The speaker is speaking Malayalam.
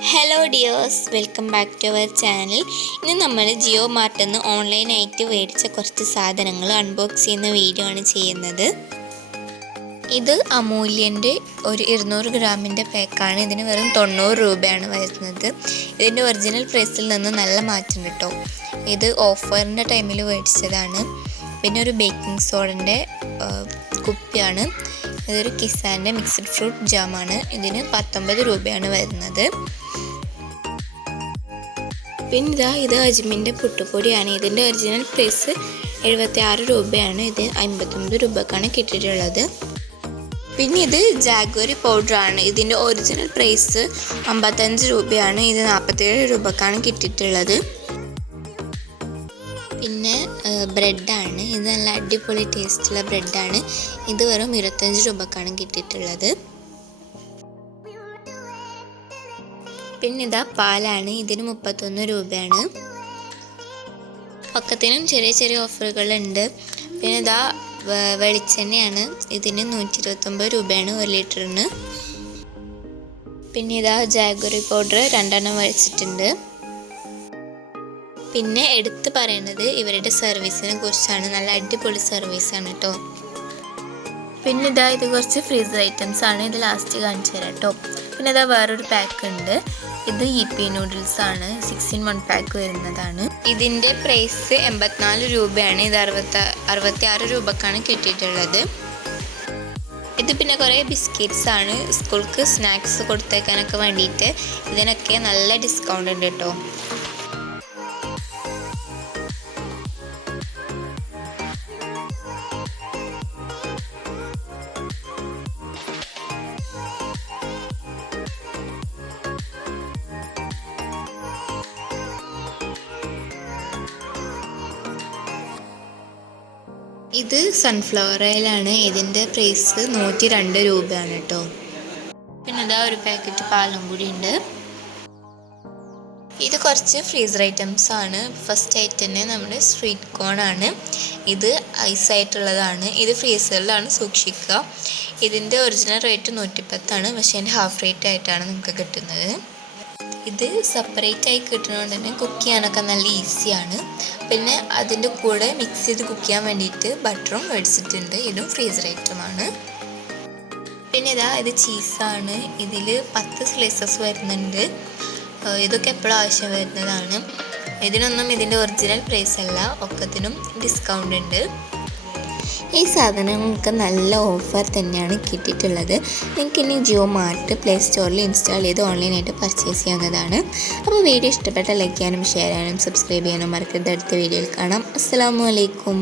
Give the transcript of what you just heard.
Hello dears, welcome back to our channel. ഇന്ന് നമ്മൾ ജിയോ മാർട്ടിൽ നിന്ന് ഓൺലൈനായിട്ട് മേടിച്ച കുറച്ച് സാധനങ്ങൾ അൺബോക്സ് ചെയ്യുന്ന വീഡിയോ ആണ് ചെയ്യുന്നത്. ഇത് അമൂല്യൻ്റെ ഒരു 200 ഗ്രാമിൻ്റെ പാക്കാണ്. ഇതിന് വെറും 90 രൂപയാണ് വരുന്നത്. ഇതിൻ്റെ ഒറിജിനൽ പ്രൈസിൽ നിന്ന് നല്ല മാറ്റം കേട്ടോ. ഇത് ഓഫറിൻ്റെ ടൈമിൽ മേടിച്ചതാണ്. പിന്നെ ഒരു ബേക്കിംഗ് സോഡൻ്റെ കുപ്പിയാണ്. ഇതൊരു കിസാൻ്റെ മിക്സഡ് ഫ്രൂട്ട് ജാമാണ്. ഇതിന് 19 രൂപയാണ് വരുന്നത്. പിന്നെ ഇത് അജ്മിൻ്റെ പുട്ടുപൊടിയാണ്. ഇതിൻ്റെ ഒറിജിനൽ പ്രൈസ് 76 രൂപയാണ്. ഇത് 59 രൂപക്കാണ് കിട്ടിയിട്ടുള്ളത്. പിന്നെ ഇത് ജാഗ്വറി പൗഡറാണ്. ഇതിൻ്റെ ഒറിജിനൽ പ്രൈസ് 55 രൂപയാണ്. ഇത് 47 രൂപക്കാണ് കിട്ടിയിട്ടുള്ളത്. പിന്നെ ബ്രെഡാണ്. ഇത് നല്ല അടിപൊളി ടേസ്റ്റുള്ള ബ്രെഡാണ്. ഇത് വെറും 25 രൂപക്കാണ് കിട്ടിയിട്ടുള്ളത്. പിന്നെ ഇതാ പാലാണ്. ഇതിന് 31 രൂപയാണ്. ഒക്കത്തിനും ചെറിയ ചെറിയ ഓഫറുകളുണ്ട്. പിന്നെ ഇതാ വെളിച്ചെണ്ണയാണ്. ഇതിന് 129 രൂപയാണ് 1 ലിറ്ററിന്. പിന്നെ ഇതാ ജാഗ്വറി പൗഡർ 2 വെച്ചിട്ടുണ്ട്. പിന്നെ എടുത്ത് പറയേണ്ടത് ഇവരുടെ സർവീസിനെ കുറിച്ചാണ്. നല്ല അടിപൊളി സർവീസാണ് കേട്ടോ. പിന്നെ ഇതാ ഇത് കുറച്ച് ഫ്രീസർ ഐറ്റംസ് ആണ്. ഇത് ലാസ്റ്റ് കാണിച്ചു തരാം കേട്ടോ. പിന്നെ ഇതാ വേറൊരു പാക്ക് ഉണ്ട്. ഇത് ഇപി നൂഡിൽസ് ആണ്. 6 in 1 പാക്ക് വരുന്നതാണ്. ഇതിൻ്റെ പ്രൈസ് 84 രൂപയാണ്. ഇത് 66 രൂപക്കാണ് കിട്ടിയിട്ടുള്ളത്. ഇത് പിന്നെ കുറേ ബിസ്ക്കറ്റ്സ് ആണ്. സ്കൂൾക്ക് സ്നാക്സ് കൊടുത്തേക്കാനൊക്കെ വേണ്ടിയിട്ട് ഇതിനൊക്കെ നല്ല ഡിസ്കൗണ്ട് ഉണ്ട് കേട്ടോ. ഇത് സൺഫ്ലവർ ഓയിലാണ്. ഇതിൻ്റെ പ്രൈസ് 102 രൂപയാണ് കേട്ടോ. പിന്നെ ഇതാ ഒരു പാക്കറ്റ് പാലും കൂടി ഉണ്ട്. ഇത് കുറച്ച് ഫ്രീസർ ഐറ്റംസ് ആണ്. ഫസ്റ്റ് ഐറ്റം നമ്മുടെ സ്വീറ്റ് കോൺ ആണ്. ഇത് ഐസായിട്ടുള്ളതാണ്. ഇത് ഫ്രീസറിലാണ് സൂക്ഷിക്കുക. ഇതിൻ്റെ ഒറിജിനൽ റേറ്റ് 110 ആണ്. പക്ഷേ എൻ്റെ ഹാഫ് റേറ്റ് ആയിട്ടാണ് നിങ്ങൾക്ക് കിട്ടുന്നത്. ഇത് സെപ്പറേറ്റ് ആയി കിട്ടുന്നതുകൊണ്ട് തന്നെ കുക്ക് ചെയ്യാനൊക്കെ നല്ല ഈസിയാണ്. പിന്നെ അതിൻ്റെ കൂടെ മിക്സ് ചെയ്ത് കുക്ക് ചെയ്യാൻ വേണ്ടിയിട്ട് ബട്ടറും മേടിച്ചിട്ടുണ്ട്. ഇതും ഫ്രീസർ ഐറ്റമാണ്. പിന്നെ ഇതാ ഇത് ചീസാണ്. ഇതിൽ 10 സ്ലൈസസ് വരുന്നുണ്ട്. ഇതൊക്കെ എപ്പോഴും ആവശ്യം വരുന്നതാണ്. ഇതിനൊന്നും ഇതിൻ്റെ ഒറിജിനൽ പ്രൈസ് അല്ല. ഒക്കത്തിനും ഡിസ്കൗണ്ട് ഉണ്ട്. ഈ സാധനങ്ങൾക്ക് നല്ല ഓഫർ തന്നെയാണ് കിട്ടിയിട്ടുള്ളത്. നിങ്ങൾക്ക് ഇനി ജിയോ മാർട്ട് പ്ലേ സ്റ്റോറിൽ ഇൻസ്റ്റാൾ ചെയ്ത് ഓൺലൈനായിട്ട് പർച്ചേസ് ചെയ്യാവുന്നതാണ്. അപ്പോൾ വീഡിയോ ഇഷ്ടപ്പെട്ട ലൈക്ക് ചെയ്യാനും ഷെയർ ചെയ്യാനും സബ്സ്ക്രൈബ് ചെയ്യാനും മറക്കരുത്. അടുത്ത വീഡിയോയിൽ കാണാം. അസ്സലാമു അലൈക്കും.